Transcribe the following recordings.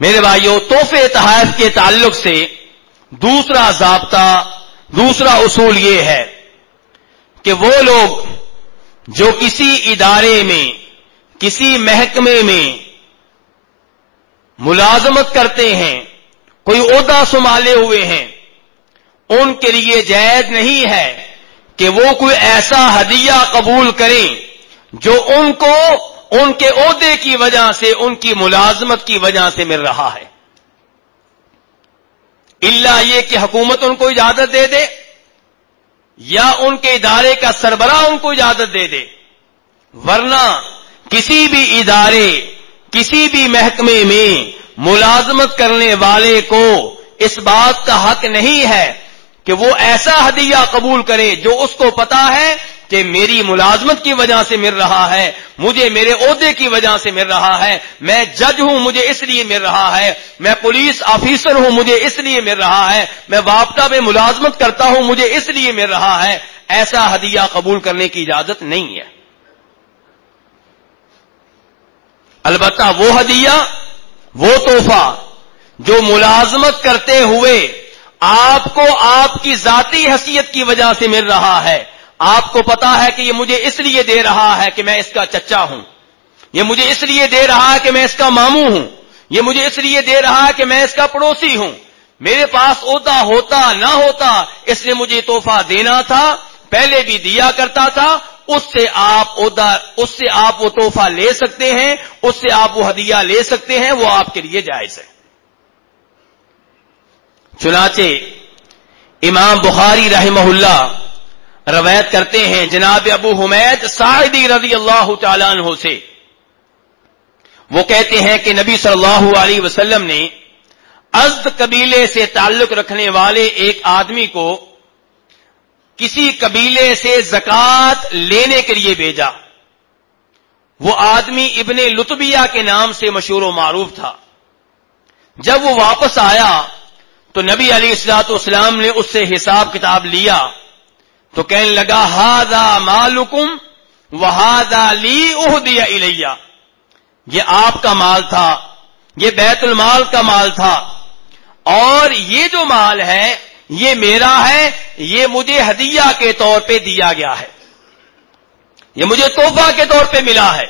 میرے بھائیوں، تحفے تحائف کے تعلق سے دوسرا ضابطہ، دوسرا اصول یہ ہے کہ وہ لوگ جو کسی ادارے میں، کسی محکمے میں ملازمت کرتے ہیں، کوئی عہدہ سنبھالے ہوئے ہیں، ان کے لیے جائز نہیں ہے کہ وہ کوئی ایسا ہدیہ قبول کریں جو ان کو ان کے عہدے کی وجہ سے، ان کی ملازمت کی وجہ سے مل رہا ہے، الا یہ کہ حکومت ان کو اجازت دے دے یا ان کے ادارے کا سربراہ ان کو اجازت دے دے، ورنہ کسی بھی ادارے، کسی بھی محکمے میں ملازمت کرنے والے کو اس بات کا حق نہیں ہے کہ وہ ایسا ہدیہ قبول کرے جو اس کو پتا ہے کہ میری ملازمت کی وجہ سے مل رہا ہے، مجھے میرے عہدے کی وجہ سے مل رہا ہے، میں جج ہوں مجھے اس لیے مل رہا ہے، میں پولیس آفیسر ہوں مجھے اس لیے مل رہا ہے، میں وابطہ میں ملازمت کرتا ہوں مجھے اس لیے مل رہا ہے۔ ایسا ہدیہ قبول کرنے کی اجازت نہیں ہے۔ البتہ وہ ہدیہ، وہ تحفہ جو ملازمت کرتے ہوئے آپ کو آپ کی ذاتی حیثیت کی وجہ سے مل رہا ہے، آپ کو پتا ہے کہ یہ مجھے اس لیے دے رہا ہے کہ میں اس کا چچا ہوں، یہ مجھے اس لیے دے رہا ہے کہ میں اس کا ماموں ہوں، یہ مجھے اس لیے دے رہا ہے کہ میں اس کا پڑوسی ہوں، میرے پاس عہدہ ہوتا نہ ہوتا اس نے مجھے تحفہ دینا تھا، پہلے بھی دیا کرتا تھا، اس سے آپ وہ تحفہ لے سکتے ہیں، اس سے آپ وہ ہدیہ لے سکتے ہیں، وہ آپ کے لیے جائز ہے۔ چنانچہ امام بخاری رحمہ اللہ روایت کرتے ہیں جناب ابو حمید ساعدی رضی اللہ تعالیٰ عنہ سے، وہ کہتے ہیں کہ نبی صلی اللہ علیہ وسلم نے ازد قبیلے سے تعلق رکھنے والے ایک آدمی کو کسی قبیلے سے زکوٰۃ لینے کے لیے بھیجا۔ وہ آدمی ابن لطبیہ کے نام سے مشہور و معروف تھا۔ جب وہ واپس آیا تو نبی علیہ الصلوۃ والسلام نے اس سے حساب کتاب لیا تو کہنے لگا ھذا مالکم وھذا لی اہدی الیہ، یہ آپ کا مال تھا، یہ بیت المال کا مال تھا، اور یہ جو مال ہے یہ میرا ہے، یہ مجھے ہدیہ کے طور پہ دیا گیا ہے، یہ مجھے تحفہ کے طور پہ ملا ہے۔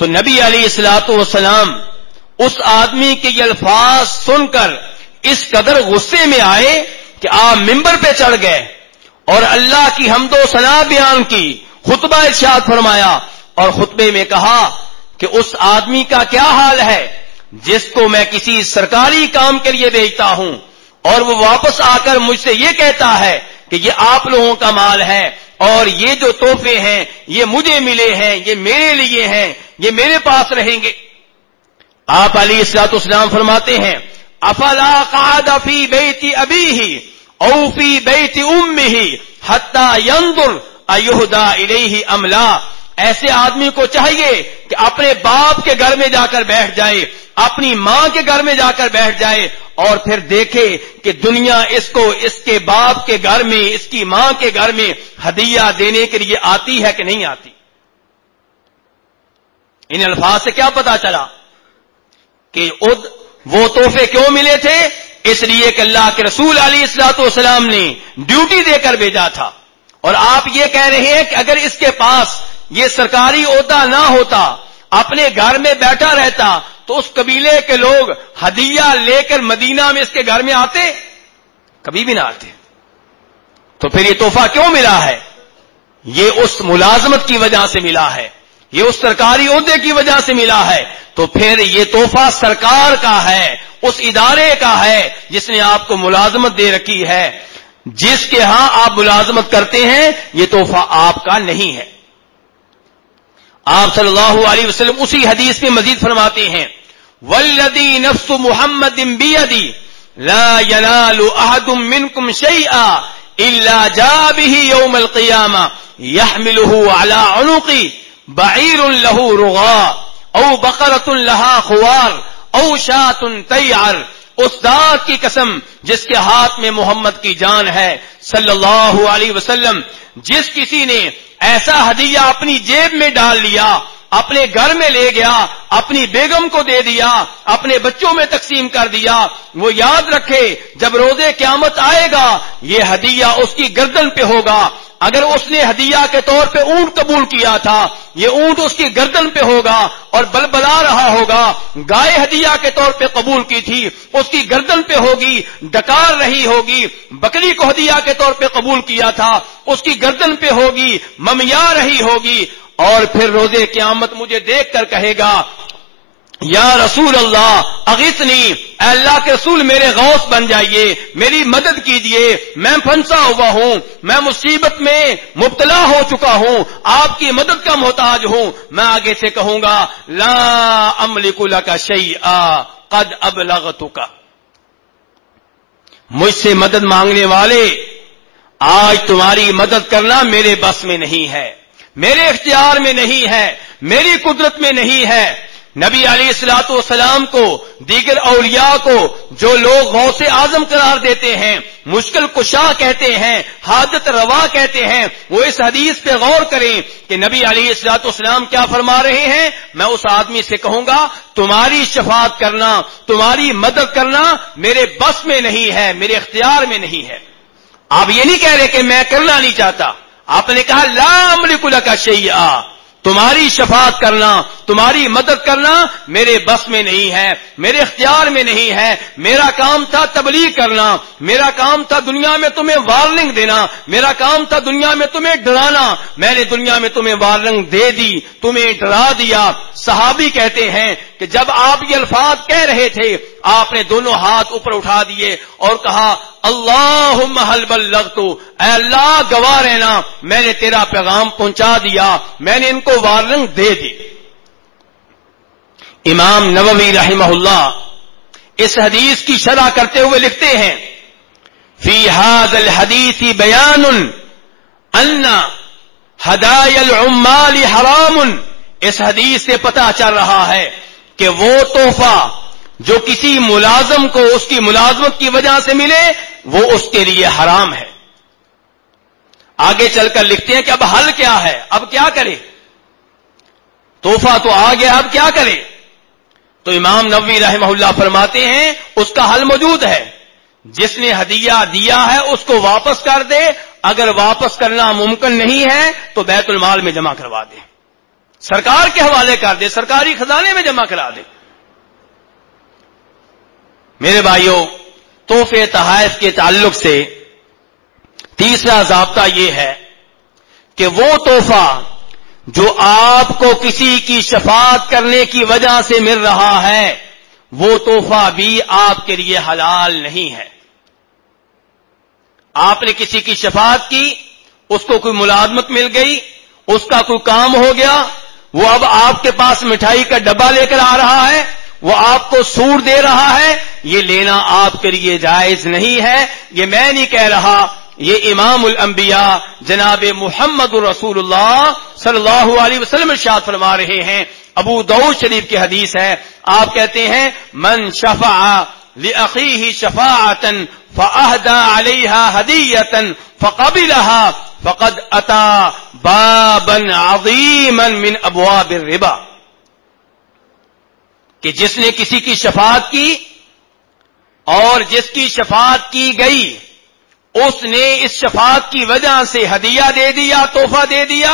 تو نبی علیہ الصلوۃ والسلام اس آدمی کے یہ الفاظ سن کر اس قدر غصے میں آئے کہ آپ ممبر پہ چڑھ گئے اور اللہ کی حمد و ثنا بیان کی، خطبہ ارشاد فرمایا اور خطبے میں کہا کہ اس آدمی کا کیا حال ہے جس کو میں کسی سرکاری کام کے لیے بھیجتا ہوں اور وہ واپس آ کر مجھ سے یہ کہتا ہے کہ یہ آپ لوگوں کا مال ہے اور یہ جو تحفے ہیں یہ مجھے ملے ہیں، یہ میرے لیے ہیں، یہ میرے پاس رہیں گے۔ آپ علیہ الصلوۃ والسلام فرماتے ہیں افلا قعد فی بیت ابیہ او فی بیت امہ حتی ینظر ایہدی الیہ ام لا، ایسے آدمی کو چاہیے کہ اپنے باپ کے گھر میں جا کر بیٹھ جائے، اپنی ماں کے گھر میں جا کر بیٹھ جائے اور پھر دیکھے کہ دنیا اس کو اس کے باپ کے گھر میں، اس کی ماں کے گھر میں ہدیہ دینے کے لیے آتی ہے کہ نہیں آتی۔ ان الفاظ سے کیا پتا چلا کہ وہ تحفے کیوں ملے تھے؟ اس لیے کہ اللہ کے رسول علیہ الصلوۃ والسلام نے ڈیوٹی دے کر بھیجا تھا، اور آپ یہ کہہ رہے ہیں کہ اگر اس کے پاس یہ سرکاری عہدہ نہ ہوتا، اپنے گھر میں بیٹھا رہتا، تو اس قبیلے کے لوگ ہدیہ لے کر مدینہ میں اس کے گھر میں آتے؟ کبھی بھی نہ آتے۔ تو پھر یہ تحفہ کیوں ملا ہے؟ یہ اس ملازمت کی وجہ سے ملا ہے، یہ اس سرکاری عہدے کی وجہ سے ملا ہے۔ تو پھر یہ تحفہ سرکار کا ہے، اس ادارے کا ہے جس نے آپ کو ملازمت دے رکھی ہے، جس کے ہاں آپ ملازمت کرتے ہیں، یہ تحفہ آپ کا نہیں ہے۔ آپ صلی اللہ علیہ وسلم اسی حدیث میں مزید فرماتے ہیں والذی نفس محمد بیدی لا ینال احد منکم شیئا الا جاء به یوم القیامہ یحملہ علی عنقی بعیر لہ رغاء او بقرۃ لہا خوار او شاۃ تیعر، اس ذات کی قسم جس کے ہاتھ میں محمد کی جان ہے صلی اللہ علیہ وسلم، جس کسی نے ایسا ہدیہ اپنی جیب میں ڈال لیا اپنے گھر میں لے گیا، اپنی بیگم کو دے دیا، اپنے بچوں میں تقسیم کر دیا، وہ یاد رکھے جب روز قیامت آئے گا یہ ہدیہ اس کی گردن پہ ہوگا۔ اگر اس نے ہدیہ کے طور پہ اونٹ قبول کیا تھا، یہ اونٹ اس کی گردن پہ ہوگا اور بلبلا رہا ہوگا۔ گائے ہدیہ کے طور پہ قبول کی تھی، اس کی گردن پہ ہوگی، ڈکار رہی ہوگی۔ بکری کو ہدیہ کے طور پہ قبول کیا تھا، اس کی گردن پہ ہوگی، ممیا رہی ہوگی، اور پھر روز قیامت مجھے دیکھ کر کہے گا یا رسول اللہ اغثنی، اے اللہ کے رسول میرے غوث بن جائیے، میری مدد کیجیے، میں پھنسا ہوا ہوں، میں مصیبت میں مبتلا ہو چکا ہوں، آپ کی مدد کا محتاج ہوں۔ میں آگے سے کہوں گا لا املک لک شیئا قد ابلغتک، مجھ سے مدد مانگنے والے آج تمہاری مدد کرنا میرے بس میں نہیں ہے، میرے اختیار میں نہیں ہے، میری قدرت میں نہیں ہے۔ نبی علیہ الصلوۃ والسلام کو، دیگر اولیاء کو جو لوگ غوث اعظم قرار دیتے ہیں، مشکل کشا کہتے ہیں، حاجت روا کہتے ہیں، وہ اس حدیث پہ غور کریں کہ نبی علیہ الصلوۃ والسلام کیا فرما رہے ہیں۔ میں اس آدمی سے کہوں گا تمہاری شفاعت کرنا، تمہاری مدد کرنا میرے بس میں نہیں ہے، میرے اختیار میں نہیں ہے۔ آپ یہ نہیں کہہ رہے کہ میں کرنا نہیں چاہتا، آپ نے کہا لا املک لک شیئا، تمہاری شفاعت کرنا، تمہاری مدد کرنا میرے بس میں نہیں ہے، میرے اختیار میں نہیں ہے۔ میرا کام تھا تبلیغ کرنا، میرا کام تھا دنیا میں تمہیں وارننگ دینا، میرا کام تھا دنیا میں تمہیں ڈرانا، میں نے دنیا میں تمہیں وارننگ دے دی، تمہیں ڈرا دیا۔ صحابی کہتے ہیں کہ جب آپ یہ الفاظ کہہ رہے تھے آپ نے دونوں ہاتھ اوپر اٹھا دیے اور کہا اللہم حل بلغت، اے اللہ گواہ رہنا میں نے تیرا پیغام پہنچا دیا، میں نے ان کو وارننگ دے دی۔ امام نووی رحمہ اللہ اس حدیث کی شرح کرتے ہوئے لکھتے ہیں فی ھذا الحدیث بیان ان ہدایا العمال حرام، اس حدیث سے پتہ چل رہا ہے کہ وہ تحفہ جو کسی ملازم کو اس کی ملازمت کی وجہ سے ملے وہ اس کے لیے حرام ہے۔ آگے چل کر لکھتے ہیں کہ اب حل کیا ہے، اب کیا کرے، تحفہ تو آ گیا اب کیا کرے۔ تو امام نووی رحمہ اللہ فرماتے ہیں اس کا حل موجود ہے، جس نے ہدیہ دیا ہے اس کو واپس کر دے، اگر واپس کرنا ممکن نہیں ہے تو بیت المال میں جمع کروا دے، سرکار کے حوالے کر دے، سرکاری خزانے میں جمع کرا دے۔ میرے بھائیوں، تحفے تحائف کے تعلق سے تیسرا ضابطہ یہ ہے کہ وہ تحفہ جو آپ کو کسی کی شفاعت کرنے کی وجہ سے مل رہا ہے وہ تحفہ بھی آپ کے لیے حلال نہیں ہے۔ آپ نے کسی کی شفاعت کی، اس کو کوئی ملازمت مل گئی، اس کا کوئی کام ہو گیا، وہ اب آپ کے پاس مٹھائی کا ڈبہ لے کر آ رہا ہے، وہ آپ کو سود دے رہا ہے، یہ لینا آپ کے لیے جائز نہیں ہے۔ یہ میں نہیں کہہ رہا، یہ امام الانبیاء جناب محمد رسول اللہ صلی اللہ علیہ وسلم ارشاد فرما رہے ہیں۔ ابو داؤد شریف کی حدیث ہے، آپ کہتے ہیں من شفع لأخیہ شفاعتا فأہدى علیہا ہدیتا فقبلها فقد اتى بابا عظیما من ابواب الربا، کہ جس نے کسی کی شفاعت کی اور جس کی شفاعت کی گئی اس نے اس شفاعت کی وجہ سے ہدیہ دے دیا، تحفہ دے دیا،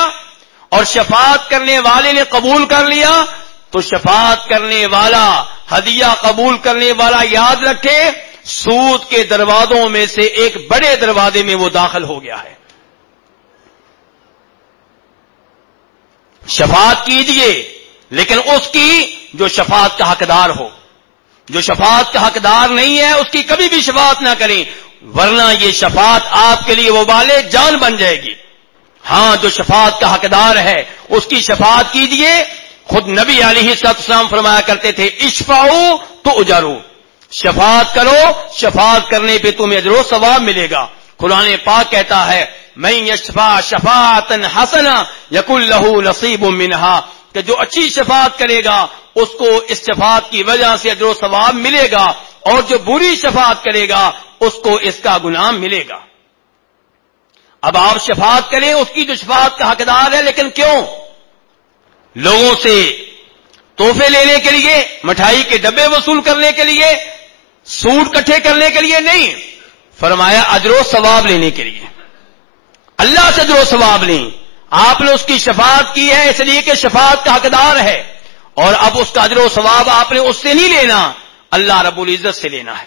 اور شفاعت کرنے والے نے قبول کر لیا، تو شفاعت کرنے والا، ہدیہ قبول کرنے والا یاد رکھے سود کے دروازوں میں سے ایک بڑے دروازے میں وہ داخل ہو گیا ہے۔ شفاعت کیجئے لیکن اس کی جو شفاعت کا حقدار ہو، جو شفاعت کا حقدار نہیں ہے اس کی کبھی بھی شفاعت نہ کریں، ورنہ یہ شفاعت آپ کے لیے وبال جان بن جائے گی۔ ہاں جو شفاعت کا حقدار ہے اس کی شفاعت کیجئے۔ خود نبی علیہ السلام فرمایا کرتے تھے اشفعوا تؤجروا، شفاعت کرو، شفاعت کرنے پہ تمہیں اجر و ثواب ملے گا۔ قرآن پاک کہتا ہے من یشفع شفاعتا حسنہ یکن لہ نصیب منہا، کہ جو اچھی شفاعت کرے گا اس کو اس شفاعت کی وجہ سے اجر و ثواب ملے گا، اور جو بری شفاعت کرے گا اس کو اس کا گناہ ملے گا۔ اب آپ شفاعت کریں اس کی جو شفاعت کا حقدار ہے، لیکن کیوں؟ لوگوں سے تحفے لینے کے لیے، مٹھائی کے ڈبے وصول کرنے کے لیے، سوٹ کٹھے کرنے کے لیے نہیں، فرمایا اجر و ثواب لینے کے لیے، اللہ سے اجر و ثواب لیں۔ آپ نے اس کی شفاعت کی ہے اس لیے کہ شفاعت کا حقدار ہے، اور اب اس کا اجر و ثواب آپ نے اس سے نہیں لینا، اللہ رب العزت سے لینا ہے۔